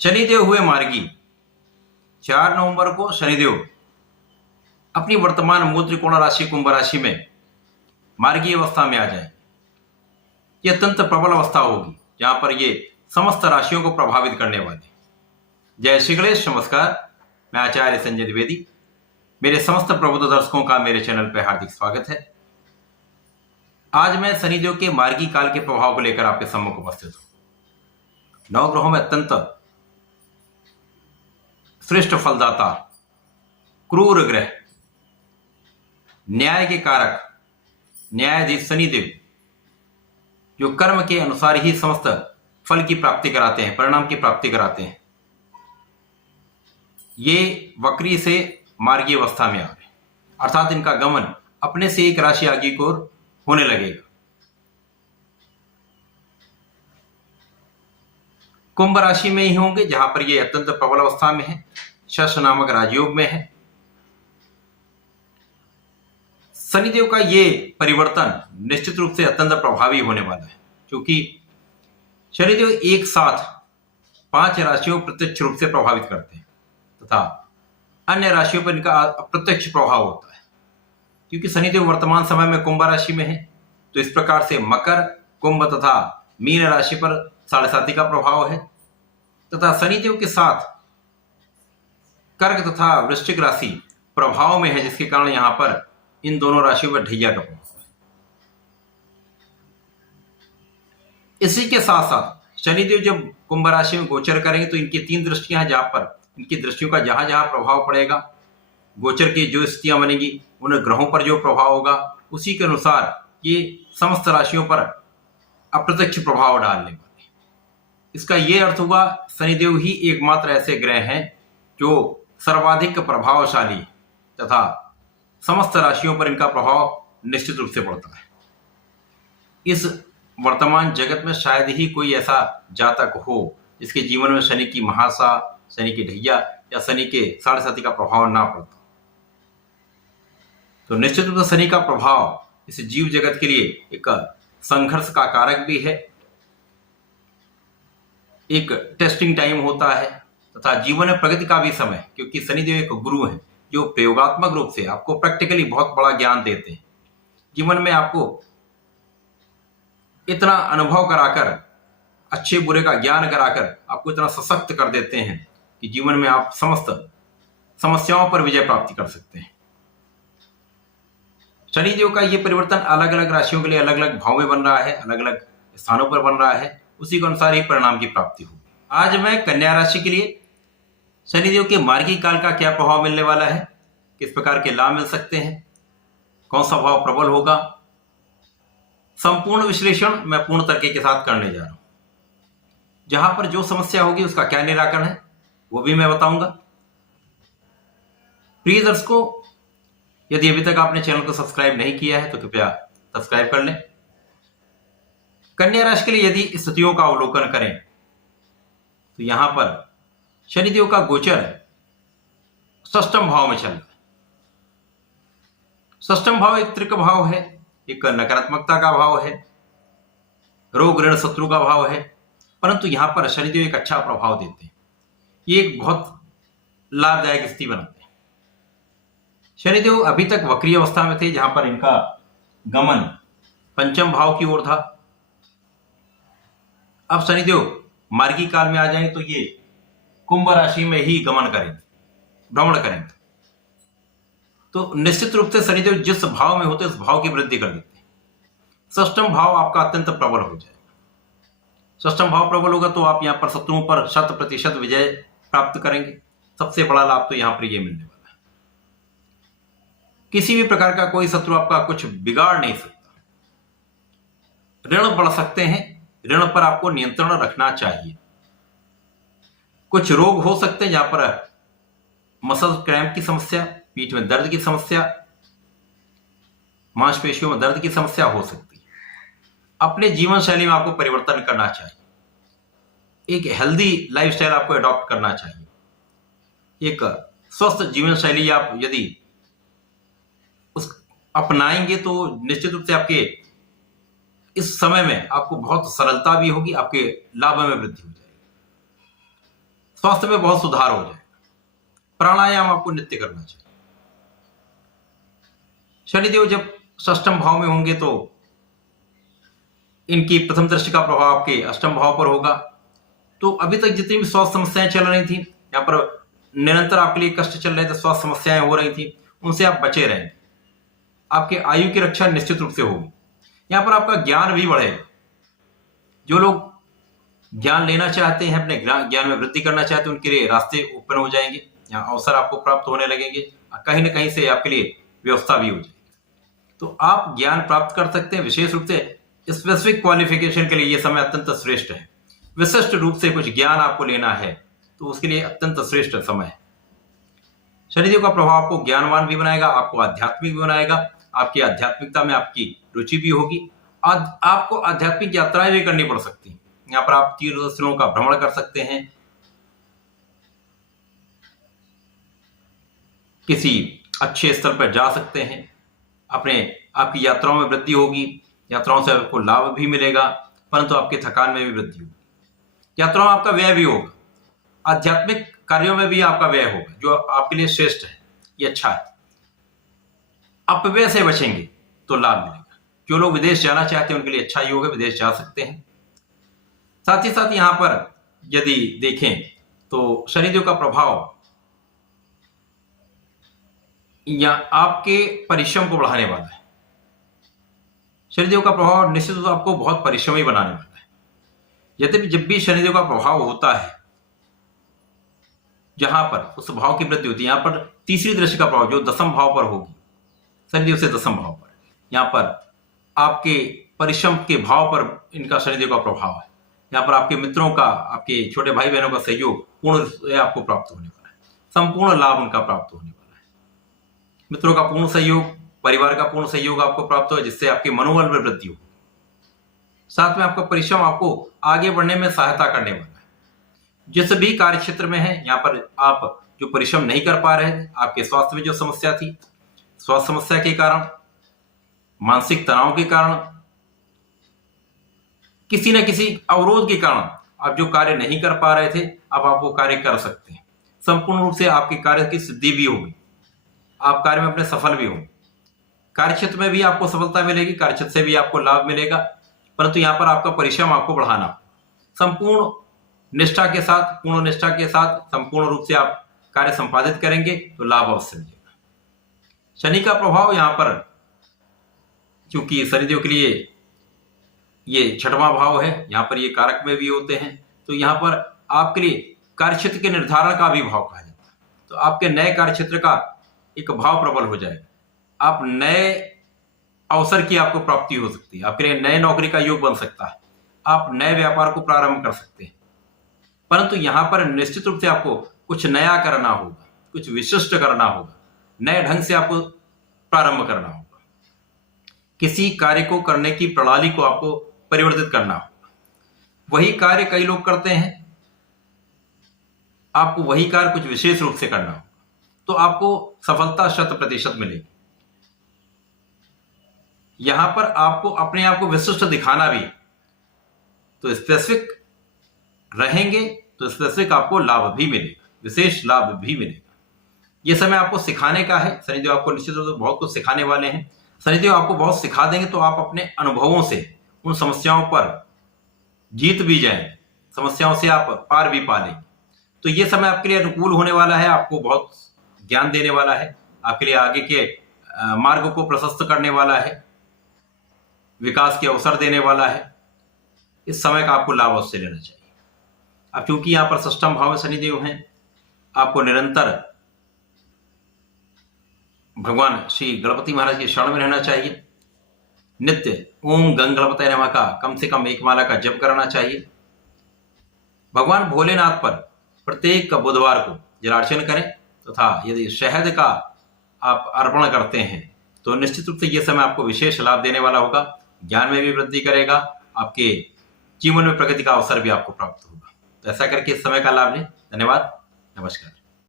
शनिदेव हुए मार्गी। 4 नवंबर को शनिदेव अपनी वर्तमान मूल त्रिकोण राशि कुंभ राशि में मार्गी अवस्था में आ जाए। यह अत्यंत प्रबल अवस्था होगी जहां पर ये समस्त राशियों को प्रभावित करने वाले। जय श्री गणेश, नमस्कार। मैं आचार्य संजय द्विवेदी। मेरे समस्त प्रबुद्ध दर्शकों का मेरे चैनल पर हार्दिक स्वागत है। आज मैं शनिदेव के मार्गी काल के प्रभाव को लेकर आपके सम्मुख उपस्थित हूं। नवग्रहों में अत्यंत श्रेष्ठ फलदाता, क्रूर ग्रह, न्याय के कारक न्यायाधीश शनिदेव, जो कर्म के अनुसार ही समस्त फल की प्राप्ति कराते हैं, परिणाम की प्राप्ति कराते हैं, ये वक्री से मार्गी अवस्था में आ गए। अर्थात इनका गमन अपने से एक राशि आगे की ओर होने लगेगा। कुंभ राशि में ही होंगे जहां पर ये अत्यंत प्रबल अवस्था में है, शश नामक राजयोग में है। शनिदेव का ये परिवर्तन निश्चित रूप से अत्यंत प्रभावी होने वाला है, क्योंकि शनिदेव एक साथ 5 राशियों को प्रत्यक्ष रूप से प्रभावित करते हैं तथा अन्य राशियों पर इनका अप्रत्यक्ष प्रभाव होता है। क्योंकि शनिदेव वर्तमान समय में कुंभ राशि में है, तो इस प्रकार से मकर, कुंभ तथा मीन राशि पर 7.5 का प्रभाव है तथा शनिदेव के साथ कर्क तथा वृश्चिक राशि प्रभाव में है, जिसके कारण यहां पर इन दोनों राशियों पर ढैया का प्रभाव है। इसी के साथ साथ शनिदेव जब कुंभ राशि में गोचर करेंगे तो इनकी 3 दृष्टियां हैं, जहां पर इनकी दृष्टियों का जहां जहां प्रभाव पड़ेगा, गोचर की जो स्थितियां बनेगी, उन ग्रहों पर जो प्रभाव होगा, उसी के अनुसार ये समस्त राशियों पर अप्रत्यक्ष प्रभाव डालने वाले। इसका ये अर्थ हुआ शनिदेव ही एकमात्र ऐसे ग्रह हैं जो सर्वाधिक प्रभावशाली तथा समस्त राशियों पर इनका प्रभाव निश्चित रूप से पड़ता है। इस वर्तमान जगत में शायद ही कोई ऐसा जातक हो जिसके जीवन में शनि की महासा, शनि की ढैया या शनि के 7.5 का प्रभाव ना पड़ता। तो निश्चित रूप से शनि का प्रभाव इस जीव जगत के लिए एक संघर्ष का कारक भी है, एक टेस्टिंग टाइम होता है तथा जीवन में प्रगति का भी समय, क्योंकि शनिदेव एक गुरु है जो प्रयोगात्मक रूप से आपको प्रैक्टिकली बहुत बड़ा ज्ञान देते हैं। जीवन में आपको इतना अनुभव कराकर, अच्छे बुरे का ज्ञान कराकर आपको इतना सशक्त कर देते हैं कि जीवन में आप समस्त समस्याओं पर विजय प्राप्ति कर सकते हैं। शनिदेव का ये परिवर्तन अलग अलग राशियों के लिए अलग अलग भाव में बन रहा है, अलग अलग स्थानों पर बन रहा है, उसी के अनुसार ही परिणाम की प्राप्ति होगी। आज मैं कन्या राशि के लिए शनिदेव के मार्गी काल का क्या प्रभाव मिलने वाला है, किस प्रकार के लाभ मिल सकते हैं, कौन सा भाव प्रबल होगा, संपूर्ण विश्लेषण मैं पूर्ण तरीके के साथ करने जा रहा हूं। जहां पर जो समस्या होगी उसका क्या निराकरण है वो भी मैं बताऊंगा। प्रिय दर्शकों, यदि अभी तक आपने चैनल को सब्सक्राइब नहीं किया है तो कृपया सब्सक्राइब कर लें। कन्या राशि के लिए यदि स्थितियों का अवलोकन करें तो यहां पर शनिदेव का गोचर 6ष्टम भाव में चल रहा है। 6ष्टम भाव एक त्रिक भाव है, एक नकारात्मकता का भाव है, रोग ऋण शत्रु का भाव है, परंतु यहां पर शनिदेव एक अच्छा प्रभाव देते हैं। ये एक बहुत लाभदायक स्थिति बनाते हैं। शनिदेव अभी तक वक्री अवस्था में थे, जहां पर इनका गमन 5म भाव की ओर था। अब शनिदेव मार्गी काल में आ जाएंगे तो ये कुंभ राशि में ही गमन करेंगे, भ्रमण करेंगे। तो निश्चित रूप से शनिदेव जिस भाव में होते हैं उस भाव की वृद्धि कर देते हैं। 6ष्टम भाव आपका अत्यंत प्रबल हो जाएगा। 6ष्टम भाव प्रबल होगा तो आप यहां पर शत्रुओं पर 100% विजय प्राप्त करेंगे। सबसे बड़ा लाभ तो यहां पर ये मिलने वाला है। किसी भी प्रकार का कोई शत्रु आपका कुछ बिगाड़ नहीं सकता। ऋण बढ़ सकते हैं, ऋण पर आपको नियंत्रण रखना चाहिए। कुछ रोग हो सकते हैं जहां पर मसल क्रैम्प की समस्या, पीठ में दर्द की समस्या, मांसपेशियों में दर्द की समस्या हो सकती है। अपने जीवन शैली में आपको परिवर्तन करना चाहिए। एक हेल्दी लाइफस्टाइल आपको अडॉप्ट करना चाहिए। एक स्वस्थ जीवन शैली आप यदि उस अपनाएंगे तो निश्चित रूप से आपके इस समय में आपको बहुत सरलता भी होगी, आपके लाभ में वृद्धि हो जाएगी। स्वास्थ्य में बहुत सुधार हो जाएगा। प्राणायाम आपको नित्य करना चाहिए। शनिदेव जब षष्ठम भाव में होंगे तो इनकी प्रथम दृष्टि का प्रभाव आपके अष्टम भाव पर होगा। तो अभी तक जितनी भी स्वास्थ्य समस्याएं चल रही थी, यहाँ पर निरंतर आपके लिए कष्ट चल रहे थे, स्वास्थ्य समस्याएं हो रही थी, उनसे आप बचे रहेंगे। आपके आयु की रक्षा निश्चित रूप से होगी। यहाँ पर आपका ज्ञान भी बढ़ेगा। जो लोग ज्ञान लेना चाहते हैं, अपने ज्ञान में वृद्धि करना चाहते हैं, उनके लिए रास्ते ओपन हो जाएंगे। यहाँ अवसर आपको प्राप्त होने लगेंगे। कहीं ना कहीं से आपके लिए व्यवस्था भी हो जाएगी। तो आप ज्ञान प्राप्त कर सकते हैं। विशेष रूप से स्पेसिफिक क्वालिफिकेशन के लिए यह समय अत्यंत श्रेष्ठ है। विशिष्ट रूप से कुछ ज्ञान आपको लेना है तो उसके लिए अत्यंत श्रेष्ठ समय है। शनिदेव का प्रभाव आपको ज्ञानवान भी बनाएगा, आपको आध्यात्मिक भी बनाएगा। आपकी आध्यात्मिकता में आपकी रुचि भी होगी। आपको आध्यात्मिक यात्राएं भी करनी पड़ सकती हैं। यहाँ पर आप तीर्थ स्थलों का भ्रमण कर सकते हैं, किसी अच्छे स्थल पर जा सकते हैं। आपकी यात्राओं में वृद्धि होगी। यात्राओं से आपको लाभ भी मिलेगा, परंतु आपके थकान में भी वृद्धि होगी। यात्राओं में आपका व्यय भी होगा। आध्यात्मिक कार्यों में भी आपका व्यय होगा, जो आपके लिए श्रेष्ठ है, ये अच्छा है। अपव्यय से बचेंगे तो लाभ मिलेगा। जो लोग विदेश जाना चाहते हैं उनके लिए अच्छा योग है, विदेश जा सकते हैं। साथ ही साथ यहां पर यदि देखें तो शनिदेव का प्रभाव या आपके परिश्रम को बढ़ाने वाला है। शनिदेव का प्रभाव निश्चित रूप से आपको बहुत परिश्रमी बनाने वाला है। यद्यपि जब भी शनिदेव का प्रभाव होता है, जहां पर उस भाव की वृद्धि होती है, यहां पर तीसरी दृष्टि का प्रभाव जो दसम भाव पर होगी, शनिदेव से दसम भाव पर, यहां पर आपके परिश्रम के भाव पर इनका शनिदेव का प्रभाव है। यहाँ पर आपके मित्रों का, आपके छोटे भाई बहनों का सहयोग पूर्ण से आपको प्राप्त होने वाला है। संपूर्ण लाभ उनका प्राप्त होने वाला है। मित्रों का पूर्ण सहयोग, परिवार का पूर्ण सहयोग आपको प्राप्त हो, जिससे आपके मनोबल में वृद्धि हो। साथ में आपका परिश्रम आपको आगे बढ़ने में सहायता करने वाला है। जिस भी कार्य क्षेत्र में है, यहाँ पर आप जो परिश्रम नहीं कर पा रहे थे, आपके स्वास्थ्य में जो समस्या थी, स्वास्थ्य समस्या के कारण, मानसिक तनाव के कारण, किसी न किसी अवरोध के कारण आप जो कार्य नहीं कर पा रहे थे, अब आप वो कार्य कर सकते हैं। संपूर्ण रूप से आपके कार्य की सिद्धि भी होगी। आप कार्य में अपने सफल भी होंगे। कार्य क्षेत्र में भी आपको सफलता मिलेगी, कार्य क्षेत्र से भी आपको लाभ मिलेगा। परंतु यहाँ पर आपका परिश्रम आपको बढ़ाना, संपूर्ण निष्ठा के साथ, पूर्ण निष्ठा के साथ संपूर्ण रूप से आप कार्य संपादित करेंगे तो लाभ अवश्य मिलेगा। शनि का प्रभाव यहाँ पर, क्योंकि शनिदेव के लिए ये छठवां भाव है, यहाँ पर ये कारक में भी होते हैं, तो यहाँ पर आपके लिए कार्य क्षेत्र के निर्धारण का भी भाव कहा जाता है। तो आपके नए कार्य क्षेत्र का एक भाव प्रबल हो जाएगा। आप नए अवसर की आपको प्राप्ति हो सकती है। आपके लिए नए नौकरी का योग बन सकता है। आप नए व्यापार को प्रारंभ कर सकते हैं। परंतु यहाँ पर निश्चित रूप से आपको कुछ नया करना होगा, कुछ विशिष्ट करना होगा, नए ढंग से आपको प्रारंभ करना होगा। किसी कार्य को करने की प्रणाली को आपको परिवर्तित करना होगा। वही कार्य कई लोग करते हैं, आपको वही कार्य कुछ विशेष रूप से करना होगा, तो आपको सफलता 100% मिलेगी। यहां पर आपको अपने आप को विशिष्ट दिखाना भी, तो स्पेसिफिक रहेंगे तो स्पेसिफिक आपको लाभ भी मिलेगा, विशेष लाभ भी मिलेगा। यह समय आपको सिखाने का है। शनिदेव आपको निश्चित रूप से बहुत कुछ सिखाने वाले हैं। शनिदेव आपको बहुत सिखा देंगे, तो आप अपने अनुभवों से उन समस्याओं पर जीत भी जाएंगे, समस्याओं से आप पार भी पा लेंगे। तो ये समय आपके लिए अनुकूल होने वाला है, आपको बहुत ज्ञान देने वाला है, आपके लिए आगे के मार्ग को प्रशस्त करने वाला है, विकास के अवसर देने वाला है। इस समय का आपको लाभ अवश्य लेना चाहिए। अब चूंकि यहाँ पर षष्ठम भाव में शनिदेव हैं, आपको निरंतर भगवान श्री गणपति महाराज की शरण में रहना चाहिए। नित्य ओम गंग गणपतये नमः का कम से कम एक माला का जप करना चाहिए। भगवान भोलेनाथ पर प्रत्येक बुधवार को जलार्चन करें, तथा यदि शहद का आप अर्पण करते हैं तो निश्चित रूप से यह समय आपको विशेष लाभ देने वाला होगा। ज्ञान में भी वृद्धि करेगा, आपके जीवन में प्रगति का अवसर भी आपको प्राप्त होगा। तो ऐसा करके इस समय का लाभ लें। धन्यवाद, नमस्कार।